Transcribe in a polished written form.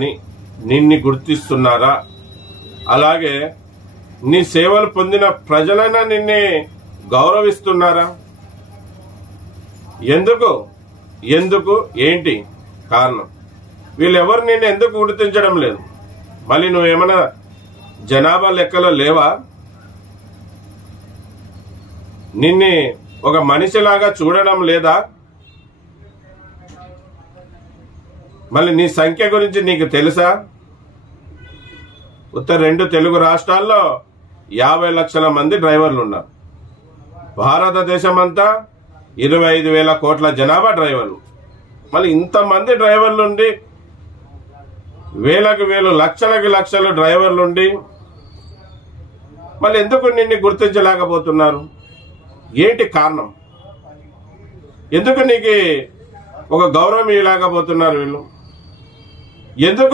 నిన్ను గుర్తిస్తున్నారా? అలాగే నీ సేవలు పొందిన ప్రజలైనా నిన్నే గౌరవిస్తున్నారా? ఎందుకు ఏంటి కారణం? వీళ్ళెవరు నిన్ను ఎందుకు గుర్తించడం లేదు? మళ్ళీ నువ్వేమైనా జనాభా లెక్కలో లేవా? నిన్ను ఒక మనిషిలాగా చూడడం లేదా? మళ్ళీ నీ సంఖ్య గురించి నీకు తెలుసా? ఉత్తర 2 తెలుగు రాష్ట్రాల్లో 50 లక్షల మంది డ్రైవర్లు ఉన్నారు. భారతదేశం అంతా 25,000 కోట్ల జనాభా డ్రైవర్లు. మళ్ళీ ఇంతమంది డ్రైవర్లుండి, వేలకు వేలు, లక్షలకి లక్షలు డ్రైవర్లుండి మళ్ళీ ఎందుకు నిన్ను గుర్తించలేకపోతున్నారు? ఏంటి కారణం? ఎందుకు నీకు ఒక గౌరవం ఇవ్వలేకపోతున్నారు వీళ్ళు? ఎందుకు